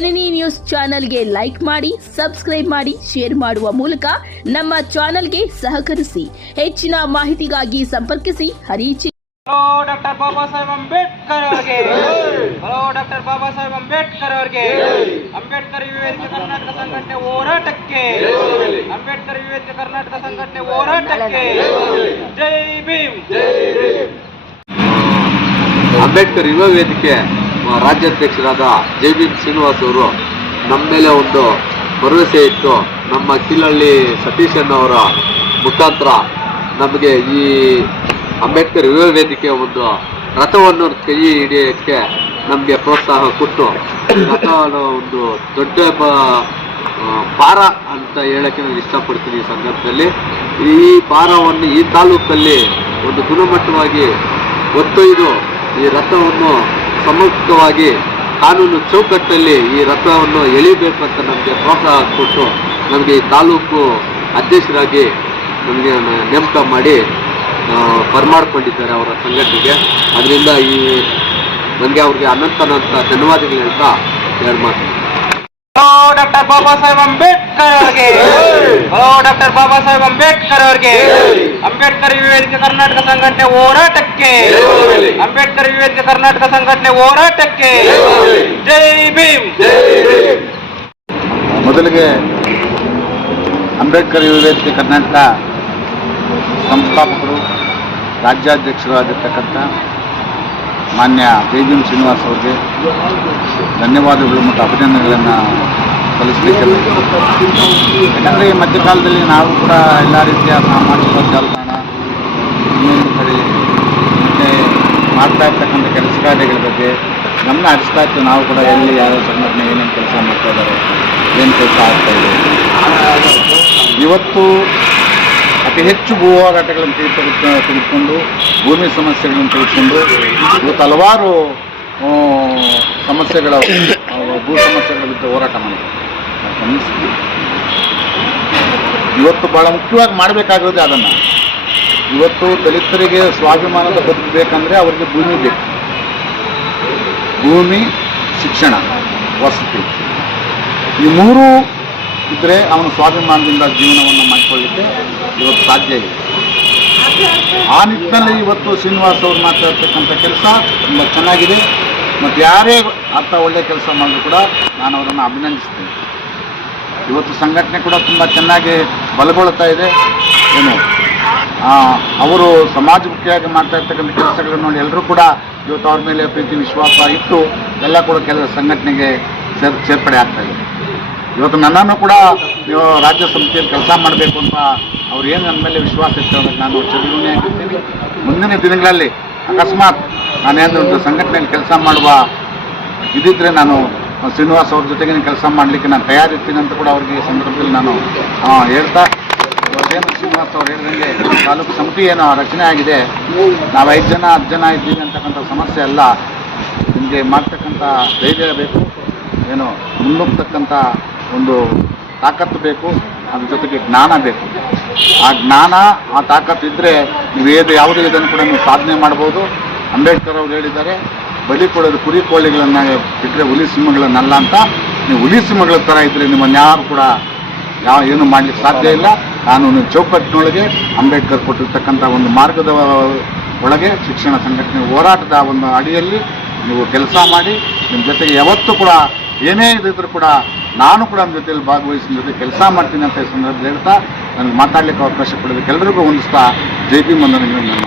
ಜನನಿ news ಚಾನೆಲ್ಗೆ like ಮಾಡಿ, subscribe ಮಾಡಿ, ಶೇರ್ ಮಾಡುವ ಮೂಲಕ ನಮ್ಮ ಚಾನೆಲ್ಗೆ ಸಹಕರಿಸಿ. ಹೆಚ್ಚಿನ ಮಾಹಿತಿಗಾಗಿ ಸಂಪರ್ಕಿಸಿ ಹರಿಚಿ. ಹಲೋ ಡಾಕ್ಟರ್ ಬಾಬಾ ಸಾಹೇಬ್ ಅಂಬೇಡ್ಕರ್ ಅವರಿಗೆ, ಹಲೋ ಡಾಕ್ಟರ್ ಬಾಬಾ ಸಾಹೇಬ್ ಅಂಬೇಡ್ಕರ್ ಅವರಿಗೆ, ಅಂಬೇಡ್ಕರ್ ವಿವೇಕ ಕರ್ನಾಟಕ ಸಂಘಟನೆ ಹೋರಾಟಕ್ಕೆ, ಅಂಬೇಡ್ಕರ್ ವಿವೇಕ ಕರ್ನಾಟಕ ಸಂಘಟನೆ ಹೋರಾಟಕ್ಕೆ ಜೈ ಭೀಮ್. ಅಂಬೇಡ್ಕರ್ ಯುವ ವೇದಿಕೆ ರಾಜ್ಯಾಧ್ಯಕ್ಷರಾದ ಜೈ ಭೀಮ್ ಶ್ರೀನಿವಾಸ್ ಅವರು ನಮ್ಮ ಮೇಲೆ ಒಂದು ಭರವಸೆ ಇಟ್ಟು ನಮ್ಮ ಕಿಲ್ಲಳ್ಳಿ ಸತೀಶನ್ ಅವರ ಮುಖಾಂತರ ನಮಗೆ ಈ ಅಂಬೇಡ್ಕರ್ ಯುವ ವೇದಿಕೆ ಒಂದು ರಥವನ್ನು ಕೈ ಹಿಡಿಯೋಕ್ಕೆ ನಮಗೆ ಪ್ರೋತ್ಸಾಹ ಕೊಟ್ಟು ರಥವನ್ನು ಒಂದು ದೊಡ್ಡ ಪಾರ ಅಂತ ಹೇಳೋಕ್ಕೆ ನಾನು ಇಷ್ಟಪಡ್ತೀನಿ. ಈ ಸಂದರ್ಭದಲ್ಲಿ ಈ ಪಾರವನ್ನು ಈ ತಾಲೂಕಲ್ಲಿ ಒಂದು ಗುಣಮಟ್ಟವಾಗಿ ಒತ್ತೊಯ್ದು ಈ ರಥವನ್ನು ಸಮಗ್ರವಾಗಿ ಕಾನೂನು ಚೌಕಟ್ಟಲ್ಲಿ ಈ ರಥವನ್ನು ಎಳಿಬೇಕು ಅಂತ ನಮಗೆ ಪ್ರೋತ್ಸಾಹ ಕೊಟ್ಟು ನಮಗೆ ಈ ತಾಲೂಕು ಅಧ್ಯಕ್ಷರಾಗಿ ನಮಗೆ ನೇಮಕ ಮಾಡಿ ಬರಮಾಡ್ಕೊಂಡಿದ್ದಾರೆ ಅವರ ಸಂಘಟನೆಗೆ. ಅದರಿಂದ ಈ ನನಗೆ ಅವ್ರಿಗೆ ಅನಂತ ಧನ್ಯವಾದಗಳು ಹೇಳ್ತಾ ಎರಡು ಮಾತು. ಹಲೋ ಡಾಕ್ಟರ್ ಬಾಬಾ ಸಾಹೇಬ್ ಅಂಬೇಡ್ಕರ್ ಅವರಿಗೆ, ಹಲೋ ಡಾಕ್ಟರ್ ಬಾಬಾ ಸಾಹೇಬ್ ಅಂಬೇಡ್ಕರ್ ಅವರಿಗೆ, ಅಂಬೇಡ್ಕರ್ ವಿವೇಕ ಕರ್ನಾಟಕ ಸಂಘಟನೆ ಹೋರಾಟಕ್ಕೆ, ಅಂಬೇಡ್ಕರ್ ವಿವೇಕ ಕರ್ನಾಟಕ ಸಂಘಟನೆ ಹೋರಾಟಕ್ಕೆ ಜೈ ಭೀಮ್. ಮೊದಲಿಗೆ ಅಂಬೇಡ್ಕರ್ ಯುವ ವೇದಿಕೆ ಕರ್ನಾಟಕ ಸಂಸ್ಥಾಪಕರು ರಾಜ್ಯಾಧ್ಯಕ್ಷರು ಆಗಿರ್ತಕ್ಕಂಥ ಮಾನ್ಯ ಜೈ ಭೀಮ್ ಶ್ರೀನಿವಾಸ್ ಅವರಿಗೆ ಧನ್ಯವಾದಗಳು ಮತ್ತು ಅಭಿನಂದನೆಗಳನ್ನು ಸಲ್ಲಿಸಬೇಕಲ್ಲ. ಯಾಕಂದರೆ ಈ ಮಧ್ಯಕಾಲದಲ್ಲಿ ನಾವು ಕೂಡ ಎಲ್ಲ ರೀತಿಯ ಸಾಮಾಜಿಕ ಜಾಲತಾಣ ಇನ್ನೊಂದು ಕಡೆ ಮತ್ತು ಮಾಡ್ತಾ ಇರ್ತಕ್ಕಂಥ ಕೆಲಸ ಕಾರ್ಯಗಳ ಬಗ್ಗೆ ಗಮನ ಹರಿಸ್ತಾ ಇತ್ತು. ನಾವು ಕೂಡ ಎಲ್ಲಿ ಯಾವ ಸಂಘಟನೆ ಏನೇನು ಕೆಲಸ ಮಾಡ್ತಾ ಇದ್ದಾರೆ, ಏನು ಕೆಲಸ ಆಗ್ತಾಯಿದೆ. ಇವತ್ತು ಅತಿ ಹೆಚ್ಚು ಭೂ ಹೋರಾಟಗಳನ್ನು ತೆಗೆದುಕೊಂಡು ಭೂಮಿ ಸಮಸ್ಯೆಗಳನ್ನು ತೆಗೆದುಕೊಂಡು ಇವತ್ತು ಹಲವಾರು ಸಮಸ್ಯೆಗಳ ಭೂ ಸಮಸ್ಯೆಗಳ ವಿರುದ್ಧ ಹೋರಾಟ ಮಾಡಿದ್ದಾರೆ. ಇವತ್ತು ಭಾಳ ಮುಖ್ಯವಾಗಿ ಮಾಡಬೇಕಾಗಿರೋದೇ ಅದನ್ನು. ಇವತ್ತು ದಲಿತರಿಗೆ ಸ್ವಾಭಿಮಾನದ ಬದುಕಬೇಕಂದ್ರೆ ಅವರಿಗೆ ಭೂಮಿ ಬೇಕು. ಭೂಮಿ, ಶಿಕ್ಷಣ, ವಸತಿ, ಈ ಮೂರೂ ಇದ್ದರೆ ಅವನು ಸ್ವಾಭಿಮಾನದಿಂದ ಜೀವನವನ್ನು ಮಾಡಿಕೊಳ್ಳಲಿಕ್ಕೆ ಇವತ್ತು ಸಾಧ್ಯ ಇದೆ. ಆ ನಿಟ್ಟಿನಲ್ಲಿ ಇವತ್ತು ಶ್ರೀನಿವಾಸ್ ಅವರು ಮಾಡ್ತಾ ಇರ್ತಕ್ಕಂಥ ಕೆಲಸ ತುಂಬ ಚೆನ್ನಾಗಿದೆ. ಮತ್ತು ಯಾರೇ ಅಂಥ ಒಳ್ಳೆಯ ಕೆಲಸ ಮಾಡಿದ್ರು ಕೂಡ ನಾನು ಅವರನ್ನು ಅಭಿನಂದಿಸ್ತೇನೆ. ಇವತ್ತು ಸಂಘಟನೆ ಕೂಡ ತುಂಬ ಚೆನ್ನಾಗಿ ಬಲಗೊಳ್ತಾ ಇದೆ. ಏನು ಅವರು ಸಮಾಜಮುಖಿಯಾಗಿ ಮಾಡ್ತಾ ಇರ್ತಕ್ಕಂಥ ಕೆಲಸಗಳನ್ನು ನೋಡಿ ಎಲ್ಲರೂ ಕೂಡ ಇವತ್ತು ಅವ್ರ ಮೇಲೆ ಪ್ರೀತಿ ವಿಶ್ವಾಸ ಇಟ್ಟು ಎಲ್ಲ ಕೂಡ ಸಂಘಟನೆಗೆ ಸೇರ್ಪಡೆ ಆಗ್ತಾಯಿದೆ. ಇವತ್ತು ನನ್ನನ್ನು ಕೂಡ ನೀವು ರಾಜ್ಯ ಸಮಿತಿಯಲ್ಲಿ ಕೆಲಸ ಮಾಡಬೇಕು ಅಂತ ಅವ್ರು ಏನು ನನ್ನ ಮೇಲೆ ವಿಶ್ವಾಸ ಇರ್ತದೆ, ನಾನು ಚುನಾವಣೆ ಆಗಿರ್ತೀನಿ. ಮುಂದಿನ ದಿನಗಳಲ್ಲಿ ಅಕಸ್ಮಾತ್ ನಾನೇನಾದರೂ ಸಂಘಟನೆಯಲ್ಲಿ ಕೆಲಸ ಮಾಡುವ ಇದ್ದಿದ್ದರೆ ನಾನು ಶ್ರೀನಿವಾಸ್ ಅವ್ರ ಜೊತೆಗೆ ಕೆಲಸ ಮಾಡಲಿಕ್ಕೆ ನಾನು ತಯಾರಿರ್ತೀನಿ ಅಂತ ಕೂಡ ಅವ್ರಿಗೆ ಈ ಸಂದರ್ಭದಲ್ಲಿ ನಾನು ಹೇಳ್ತಾ, ಏನು ಶ್ರೀನಿವಾಸ್ ಅವ್ರು ಹೇಳಿದಂಗೆ ತಾಲೂಕು ಸಮಿತಿ ಏನು ರಚನೆ ಆಗಿದೆ, ನಾವು 5 ಜನ 10 ಜನ ಇದ್ದೀವಿ ಅಂತಕ್ಕಂಥ ಸಮಸ್ಯೆ ಅಲ್ಲ. ನಿಮಗೆ ಮಾಡ್ತಕ್ಕಂಥ ಧೈರ್ಯ ಬೇಕು, ಏನು ಮುನ್ನುಗ್ತಕ್ಕಂಥ ಒಂದು ತಾಕತ್ತು ಬೇಕು, ಅದ್ರ ಜೊತೆಗೆ ಜ್ಞಾನ ಬೇಕು. ಆ ಜ್ಞಾನ, ಆ ತಾಕತ್ತು ಇದ್ದರೆ ನೀವು ಯಾವುದೇ ಇದನ್ನು ಕೂಡ ನೀವು ಸಾಧನೆ ಮಾಡ್ಬೋದು. ಅಂಬೇಡ್ಕರ್ ಅವರು ಹೇಳಿದ್ದಾರೆ, ಬಲಿ ಕೊಡೋದು ಕುರಿ ಕೋಳಿಗಳನ್ನು ಬಿಟ್ಟರೆ ಹುಲಿ ಸಿಂಹಗಳನ್ನಲ್ಲ ಅಂತ. ನೀವು ಹುಲಿ ಸಿಂಹಗಳ ಥರ ಇದ್ದರೆ ನಿಮ್ಮನ್ನು ಯಾರು ಕೂಡ ಏನು ಮಾಡಲಿಕ್ಕೆ ಸಾಧ್ಯ ಇಲ್ಲ. ಕಾನೂನು ಚೌಕಟ್ಟಿನೊಳಗೆ ಅಂಬೇಡ್ಕರ್ ಕೊಟ್ಟಿರ್ತಕ್ಕಂಥ ಒಂದು ಮಾರ್ಗದ ಒಳಗೆ ಶಿಕ್ಷಣ ಸಂಘಟನೆ ಹೋರಾಟದ ಒಂದು ಅಡಿಯಲ್ಲಿ ನೀವು ಕೆಲಸ ಮಾಡಿ ನಿಮ್ಮ ಜೊತೆಗೆ ಯಾವತ್ತೂ ಕೂಡ ಏನೇ ಇದ್ರೂ ಕೂಡ ನಾನು ಕೂಡ ನಮ್ಮ ಜೊತೆಯಲ್ಲಿ ಭಾಗವಹಿಸಿ ಜೊತೆ ಕೆಲಸ ಮಾಡ್ತೀನಿ ಅಂತ ಈ ಸಂದರ್ಭದಲ್ಲಿ ಹೇಳ್ತಾ ನನಗೆ ಮಾತಾಡಲಿಕ್ಕೆ ಅವಕಾಶ ಕೊಡೋದಕ್ಕೆ ಎಲ್ಲರಿಗೂ ಹೊಂದಿಸ್ತಾ ಜೈ ಭೀಮ್ ವಂದನೆಗಳನ್ನು